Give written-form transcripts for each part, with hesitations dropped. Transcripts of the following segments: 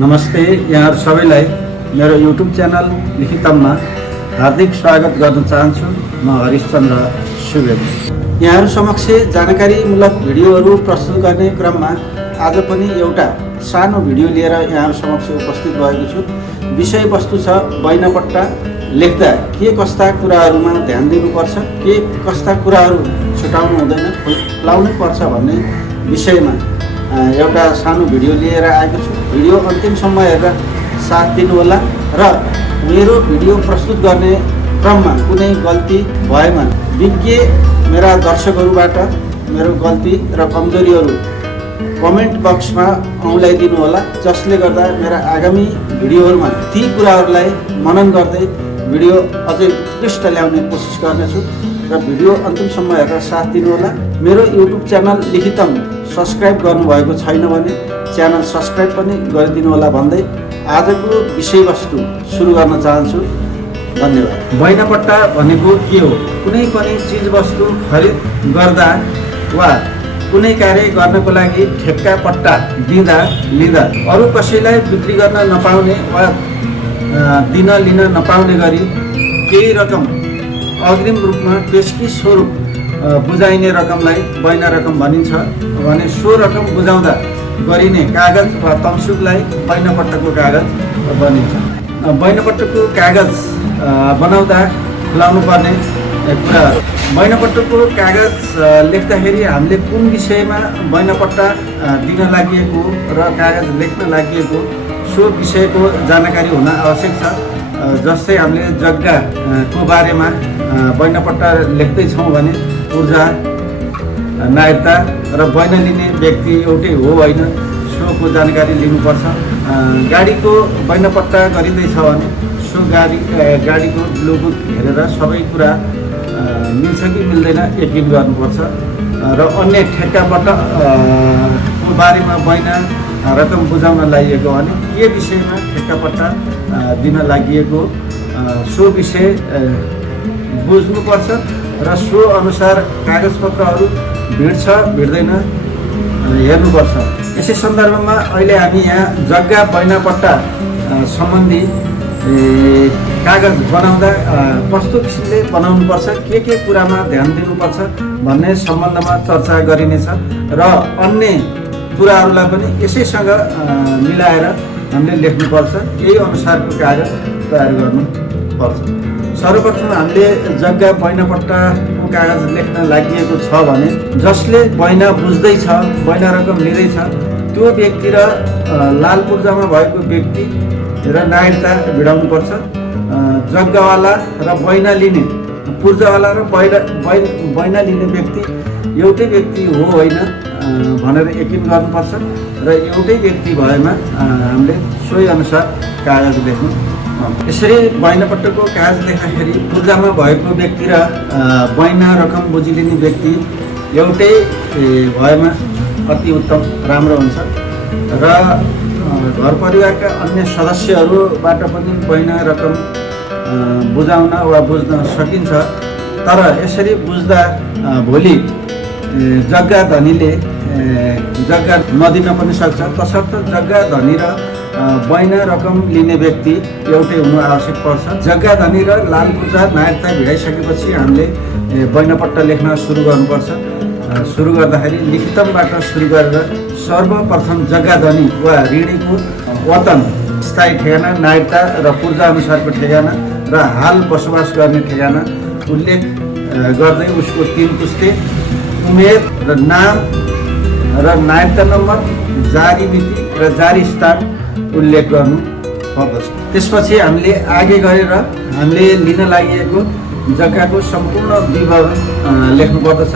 नमस्ते, यहाँ सबैलाई मेरो युट्युब च्यानल लिखितममा हार्दिक स्वागत गर्न चाहन्छु। म हरिशचन्द्र सुवेदी। यहाँहरू समक्ष जानकारीमूलक भिडियोहरू प्रस्तुत गर्ने क्रममा आज पनि एउटा सानो भिडियो लिएर यहाँहरू समक्ष उपस्थित भएको छु। विषयवस्तु छ बैनापट्टा लेख्दा के कस्ता कुराहरूमा ध्यान दिनुपर्छ, के कस्ता कुराहरू छुटाउनु हुँदैन, खुलाउनै पर्छ भन्ने विषयमा एउटा सानो भिडियो लिएर आएको छु। भिडियो अन्तिमसम्म हेरेर साथ दिनुहोला र मेरो भिडियो प्रस्तुत गर्ने क्रममा कुनै गल्ती भएमा विज्ञ मेरा दर्शकहरूबाट मेरो गल्ती र कमजोरीहरू कमेन्ट बक्समा औँल्याइदिनु होला, जसले गर्दा मेरा आगामी भिडियोहरूमा ती कुराहरूलाई मनन गर्दै भिडियो अझै उत्कृष्ट ल्याउने कोसिस गर्नेछु र भिडियो अन्तिमसम्म हेरेर साथ दिनुहोला। मेरो युट्युब च्यानल लिखितम सब्सक्राइब गर्नुभएको छैन भने च्यानल सब्सक्राइब पनि गरिदिनु होला भन्दै आजको विषयवस्तु सुरु गर्न चाहन्छु। धन्यवाद। बैनापट्टा भनेको के हो? कुनै पनि चिजवस्तु खरिद गर्दा वा कुनै कार्य गर्नको लागि ठेक्का पट्टा दिँदा लिँदा अरू कसैलाई बिक्री गर्न नपाउने वा दिन लिन नपाउने गरी केही रकम अग्रिम रूपमा पेशकी स्वरूप बुझाइने रकमलाई बैना रकम भनिन्छ भने सो रकम बुझाउँदा गरिने कागज वा तमसुकलाई बैनापट्टाको कागज भनिन्छ। बैनापट्टाको कागज बनाउँदा खुलाउनु पर्ने कुराहरू। बैनापट्टाको कागज लेख्दाखेरि हामीले कुन विषयमा बैनापट्टा दिन लागि र कागज लेख्न लागि सो विषयको जानकारी हुन आवश्यक छ। जस्तै हामीले जग्गाको बारेमा बैनापट्टा लेख्दैछौँ भने ऊर्जा, नागरिकता र बैना लिने व्यक्ति एउटै हो होइन, सोको जानकारी लिनुपर्छ। गाडीको बैनापट्टा गरिँदैछ भने सो गाडीको ब्लुबुक हेरेर सबै कुरा मिल्छ कि मिल्दैन यकिन गर्नुपर्छ। र अन्य ठेक्काबाट को बारेमा बैना रकम बुझाउन लागि भने के विषयमा ठेक्कापट्टा दिन लागि सो विषय बुझ्नुपर्छ र सो अनुसार कागजपत्रहरू भिड्छ भिड्दैन हेर्नुपर्छ। यसै सन्दर्भमा अहिले हामी यहाँ जग्गा बैनापट्टा सम्बन्धी कागज बनाउँदा कस्तो किसिमले बनाउनुपर्छ, के कुरामा ध्यान दिनुपर्छ भन्ने सम्बन्धमा चर्चा गरिनेछ र अन्य कुराहरूलाई पनि यसैसँग मिलाएर हामीले लेख्नुपर्छ। यही अनुसारको कागज तयार गर्नुपर्छ। सर्वप्रथम हामीले जग्गा बैनापट्टाको कागज लेख्न लागि छ भने जसले बैना बुझ्दैछ, बैना रकम लिँदैछ त्यो व्यक्ति र लाल पूर्जामा भएको व्यक्ति र नागरिकता भिडाउनुपर्छ। जग्गावाला र बैना लिने, पूर्जावाला र बैना लिने व्यक्ति एउटै व्यक्ति हो होइन भनेर यकिन गर्नुपर्छ र एउटै व्यक्ति भएमा हामीले सोही अनुसार कागज लेख्नु। यसरी बैनापट्टाको कागज लेख्दाखेरि पूर्जामा भएको व्यक्ति र बैना रकम बुझिलिने व्यक्ति एउटै भएमा अति उत्तम राम्रो हुन्छ र घर परिवारका अन्य सदस्यहरूबाट पनि बैना रकम बुझाउन वा बुझ्न सकिन्छ। तर यसरी बुझ्दा भोलि जग्गा धनीले जग्गा नदिन पनि सक्छ। तसर्थ जग्गा धनी र बैना रकम लिने व्यक्ति एउटै हुनु आवश्यक पर्छ। जग्गा धनी र लाल पूर्जा नागरिकता भिडाइसकेपछि हामीले बैनापट्टा लेख्न सुरु गर्नुपर्छ। सुरु गर्दाखेरि लिखितमबाट सुरु गरेर सर्वप्रथम जग्गा धनी वा ऋणीको वतन, स्थायी ठेगाना, नागरिकता र पूर्जा अनुसारको ठेगाना र हाल बसोबास गर्ने ठेगाना उल्लेख गर्दै उसको 3 पुस्ते, उमेर र नाम र नागरिकता नम्बर, जारी मिति र जारी स्थान उल्लेख गर्नु पर्दछ। त्यसपछि हामीले आगे गरेर हामीले लिन लागि जग्गाको सम्पूर्ण विवरण लेख्नु पर्दछ।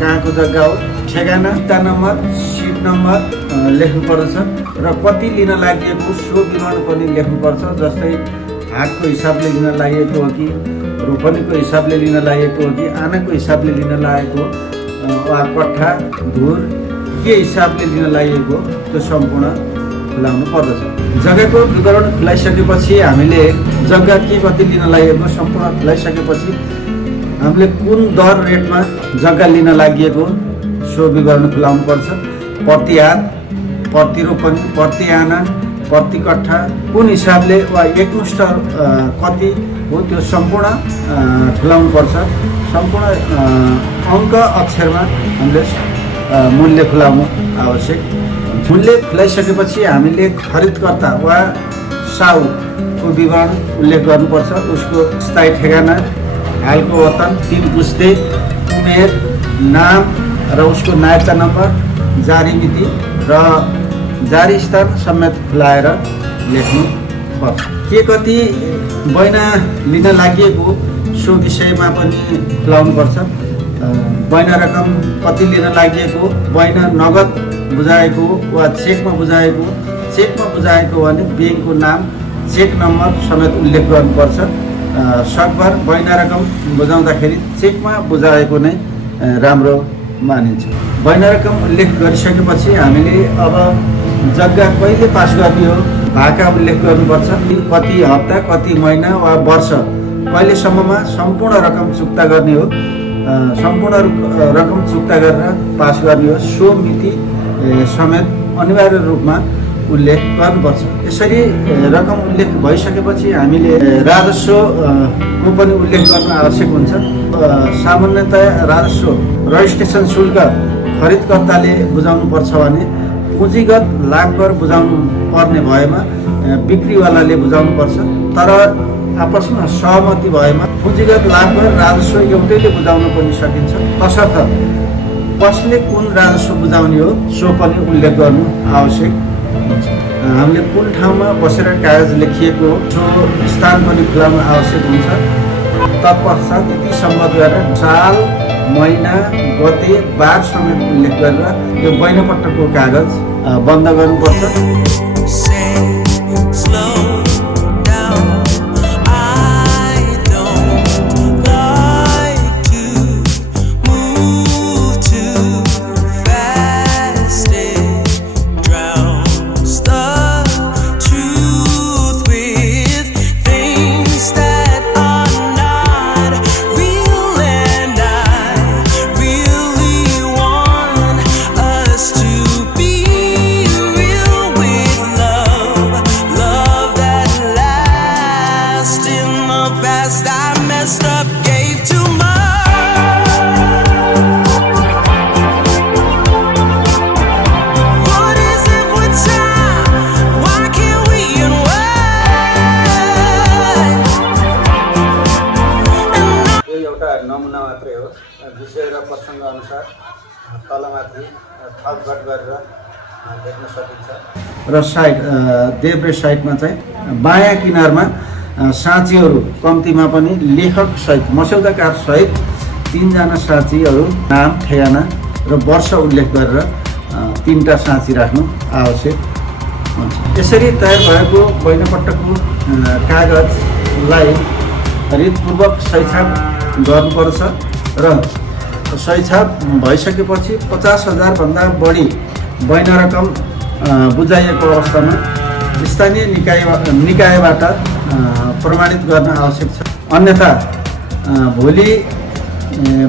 कहाँको जग्गा हो, ठेगाना, नम्बर, सिट नम्बर लेख्नु पर्दछ र कति लिन लागि सो विवरण पनि लेख्नुपर्छ। जस्तै हातको हिसाबले लिन लागेको हो कि रोपनीको हिसाबले लिन लागेको हो कि आनाको हिसाबले लिन लागेको वा कट्ठा धुर के हिसाबले लिन लागेको त्यो सम्पूर्ण खुलाउनु पर्दछ। जग्गाको विवरण खुलाइसकेपछि हामीले जग्गा के कति लिन लागेको सम्पूर्ण खुलाइसकेपछि हामीले कुन दर रेटमा जग्गा लिन लागि सो विवरण खुलाउनु पर्छ। प्रति हात, प्रति रोपनी, प्रति आना, प्रति कट्ठा कुन हिसाबले वा एकमुष्ट कति हो त्यो सम्पूर्ण खुलाउनुपर्छ। सम्पूर्ण अङ्क अक्षरमा हामीले मूल्य खुलाउनु आवश्यक। मूल्य खुलाइसकेपछि हामीले खरिदकर्ता वा साउको विवरण उल्लेख गर्नुपर्छ। उसको स्थायी ठेगाना, हालको वतन, 3 पुस्ते, उमेर, नाम र उसको नागरिकता नम्बर, जारी मिति र जारी स्थान समेत खुलाएर लेख्नु पर्छ। के कति बैना लिन लागि सो विषयमा पनि खुलाउनुपर्छ। बैना रकम कति लिन लागि, बैना नगद बुझाएको वा चेकमा बुझाएको, चेकमा बुझाएको भने ब्याङ्कको नाम, चेक नम्बर समेत उल्लेख गर्नुपर्छ। सकभर बैना रकम बुझाउँदाखेरि चेकमा बुझाएको नै राम्रो मानिन्छ। बैना रकम उल्लेख गरिसकेपछि हामीले अब जग्गा कहिले पास गर्ने हो, भाका उल्लेख गर्नुपर्छ। कति हप्ता, कति महिना वा वर्ष कहिलेसम्ममा सम्पूर्ण रकम चुक्ता गर्ने हो, सम्पूर्ण रकम चुक्ता गरेर पास गर्ने हो, सो मिति समेत अनिवार्य रूपमा उल्लेख गर्नुपर्छ। यसरी रकम उल्लेख भइसकेपछि हामीले राजस्वको पनि उल्लेख गर्न आवश्यक हुन्छ। सामान्यतया राजस्व रजिस्ट्रेसन शुल्क खरिदकर्ताले बुझाउनु पर्छ भने पुँजीगत लाभ कर बुझाउनु पर्ने भएमा बिक्रीवालाले बुझाउनु पर्छ। तर आपसमा सहमति भएमा पुँजीगत लाभ कर राजस्व एउटैले बुझाउन पनि सकिन्छ। तसर्थ कसले कुन राजस्व बुझाउने हो सो पनि उल्लेख गर्नु आवश्यक हुन्छ। हामीले कुन ठाउँमा बसेर कागज लेखिएको सो स्थान पनि खुलाउन आवश्यक हुन्छ। तत्पश्चात यति सम्बद्ध गरेर साल, महिना, गते, बार समेत उल्लेख गरेर यो बैनापट्टाको कागज बन्द गर्नुपर्छ। नमुना मात्रै हो। विषय र प्रसङ्ग अनुसार तलमाथि थपघट गरेर लेख्न सकिन्छ। र साइड देब्रे साइडमा चाहिँ बायाँ किनारमा साँचीहरू कम्तीमा पनि लेखक सहित मस्यौदाकार सहित 3 जना साँचीहरू नाम, ठेगाना र वर्ष उल्लेख गरेर 3टा साँची राख्नु आवश्यक हुन्छ। यसरी तयार भएको बैनापट्टाको कागजलाई रितपूर्वक सहीछाप गर्नुपर्छ र सहीछाप भइसकेपछि 50,000 भन्दा बढी बैना रकम बुझाइएको अवस्थामा स्थानीय निकायबाट प्रमाणित गर्न आवश्यक छ। अन्यथा भोलि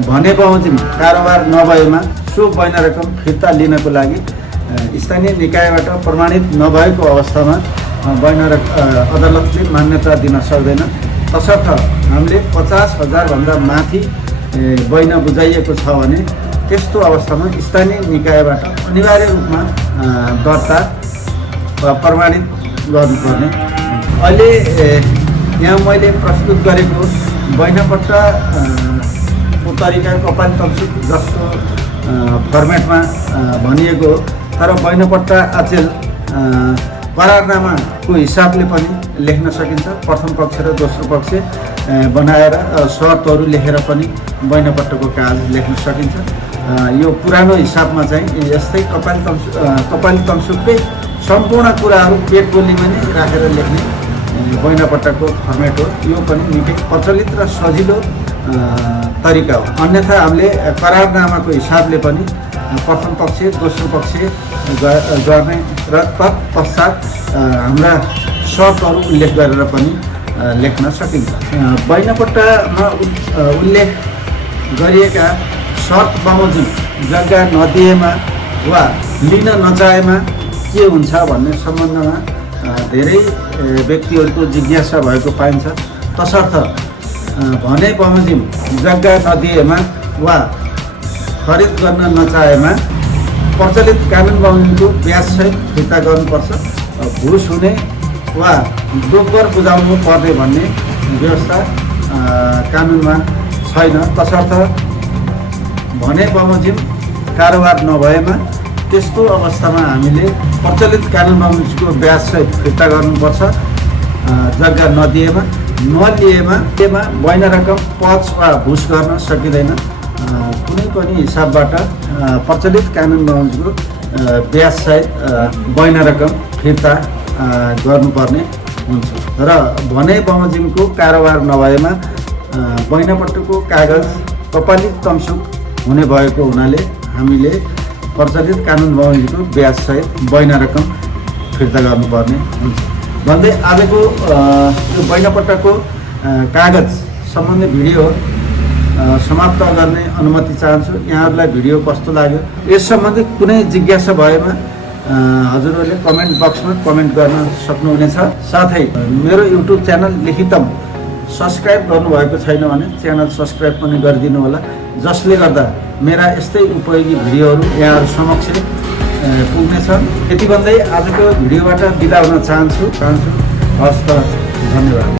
भने बमोजिम कारोबार नभएमा सो बैना रकम फिर्ता लिनको लागि स्थानीय निकायबाट प्रमाणित नभएको अवस्थामा बैना अदालतले मान्यता दिन सक्दैन। तसर्थ हामीले 50,000 भन्दा माथि बैना बुझाइएको छ भने त्यस्तो अवस्थामा स्थानीय निकायबाट अनिवार्य रूपमा दर्ता वा प्रमाणित गर्नुपर्ने। अहिले यहाँ मैले प्रस्तुत गरेको बैनापट्टाको तरिका कपाल तम्सुक जस्तो फर्मेटमा भनिएको हो। तर बैनापट्टा अचेल करारनामाको हिसाबले पनि लेख्न सकिन्छ। प्रथम पक्ष र दोस्रो पक्ष बनाएर शर्तहरू लेखेर पनि बैनापट्टाको कागज लेख्न सकिन्छ। यो पुरानो हिसाबमा चाहिँ यस्तै कपाली तम्सुककै सम्पूर्ण कुराहरू पेट बोलीमा नै राखेर लेख्ने बैनापट्टाको फर्मेट हो। यो पनि निकै प्रचलित र सजिलो तरिका हो। अन्यथा हामीले करारनामाको हिसाबले पनि प्रथम पक्ष, दोस्रो पक्ष गर्ने र तत्पश्चात हाम्रा शर्तहरू उल्लेख गरेर पनि लेख्न सकिन्छ। बैनापट्टामा उल्लेख गरिएका शर्त बमोजिम जग्गा नदिएमा वा लिन नचाहेमा के हुन्छ भन्ने सम्बन्धमा धेरै व्यक्तिहरूको जिज्ञासा भएको पाइन्छ। तसर्थ भने बमोजिम जग्गा नदिएमा वा खरिद गर्न नचाहेमा प्रचलित कानुन बमोजिमको ब्याजसहित फिर्ता गर्नुपर्छ। घुस हुने वा दोब्बर बुझाउनु पर्ने भन्ने व्यवस्था कानुनमा छैन। तसर्थ भने बमोजिम कारोबार नभएमा त्यस्तो अवस्थामा हामीले प्रचलित कानुन बमोजिमको ब्याजसहित फिर्ता गर्नुपर्छ। जग्गा नदिएमा नलिएमा बैना रकम पच वा घुस गर्न सकिँदैन। कुनै पनि हिसाबबाट प्रचलित कानुन बमोजिमको ब्याजसहित बैना रकम फिर्ता गर्नुपर्ने हुन्छ। र भने बमोजिमको कारोबार नभएमा बैनापट्टको कागज कपाली तमसुक हुने भएको हुनाले हामीले प्रचलित कानुन बमोजिमको ब्याजसहित बैना रकम फिर्ता गर्नुपर्ने हुन्छ भन्दै आजको यो बैनापट्टाको कागज सम्बन्धी भिडियो समाप्त गर्ने अनुमति चाहन्छु। यहाँहरूलाई भिडियो कस्तो लाग्यो, यस सम्बन्धी कुनै जिज्ञासा भएमा हजुरहरूले कमेन्ट बक्समा कमेन्ट गर्न सक्नुहुनेछ। साथै मेरो युट्युब च्यानल लिखितम सब्सक्राइब गर्नुभएको छैन भने च्यानल सब्सक्राइब पनि गरिदिनु होला, जसले गर्दा मेरा यस्तै उपयोगी भिडियोहरू यहाँहरू समक्ष पुग्नेछ। यति भन्दै आजको भिडियोबाट बिदा हुन चाहन्छु। हस् त, धन्यवाद।